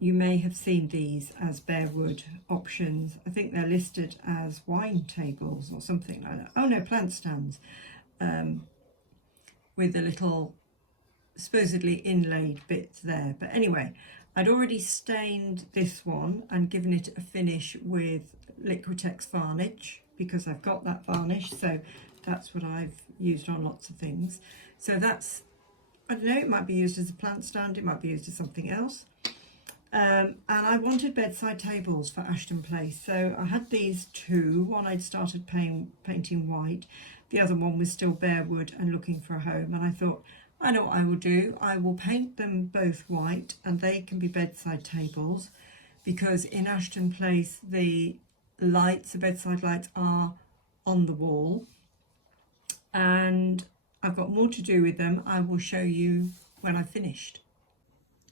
you may have seen these as bare wood options. I think they're listed as wine tables or something like that. Oh no, plant stands, with a little supposedly inlaid bits there. But anyway, I'd already stained this one and given it a finish with Liquitex varnish because I've got that varnish, so that's what I've used on lots of things. So that's, I don't know, it might be used as a plant stand, it might be used as something else. And I wanted bedside tables for Ashton Place, so I had these two. One I'd started painting white, the other one was still bare wood and looking for a home, and I thought, I know what I will do. I will paint them both white and they can be bedside tables, because in Ashton Place the lights, the bedside lights, are on the wall, and I've got more to do with them. I will show you when I've finished.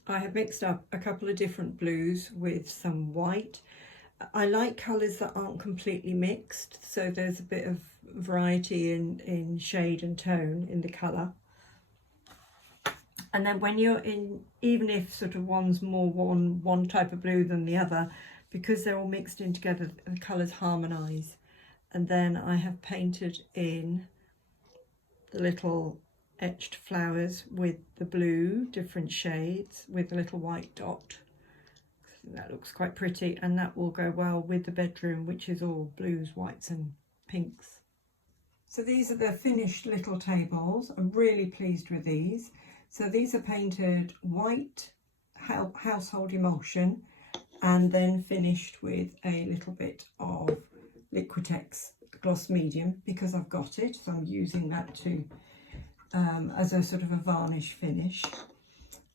I have mixed up a couple of different blues with some white. I like colours that aren't completely mixed, so there's a bit of variety in shade and tone in the colour. And then when you're in, even if sort of one's more one type of blue than the other, because they're all mixed in together, the colours harmonise. And then I have painted in the little etched flowers with the blue, different shades, with a little white dot. I think that looks quite pretty, and that will go well with the bedroom, which is all blues, whites and pinks. So these are the finished little tables. I'm really pleased with these. So these are painted white household emulsion and then finished with a little bit of Liquitex gloss medium because I've got it, so I'm using that to as a sort of a varnish finish.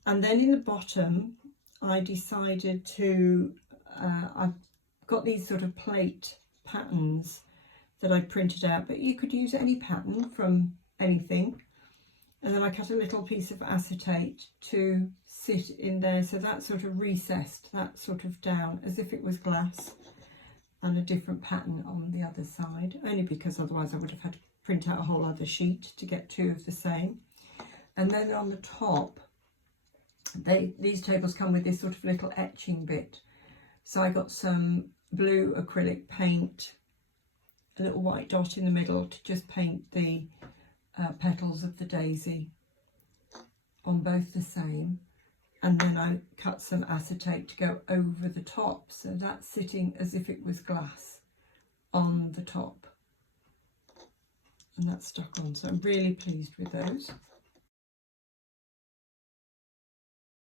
And then in the bottom I decided to, I've got these sort of plate patterns that I printed out, but you could use any pattern from anything. And then I cut a little piece of acetate to sit in there, so that sort of recessed that sort of down as if it was glass, and a different pattern on the other side, only because otherwise I would have had to print out a whole other sheet to get two of the same. And then on the top, these tables come with this sort of little etching bit. So I got some blue acrylic paint, a little white dot in the middle to just paint the petals of the daisy on both the same, and then I cut some acetate to go over the top, so that's sitting as if it was glass on the top, and that's stuck on, so I'm really pleased with those.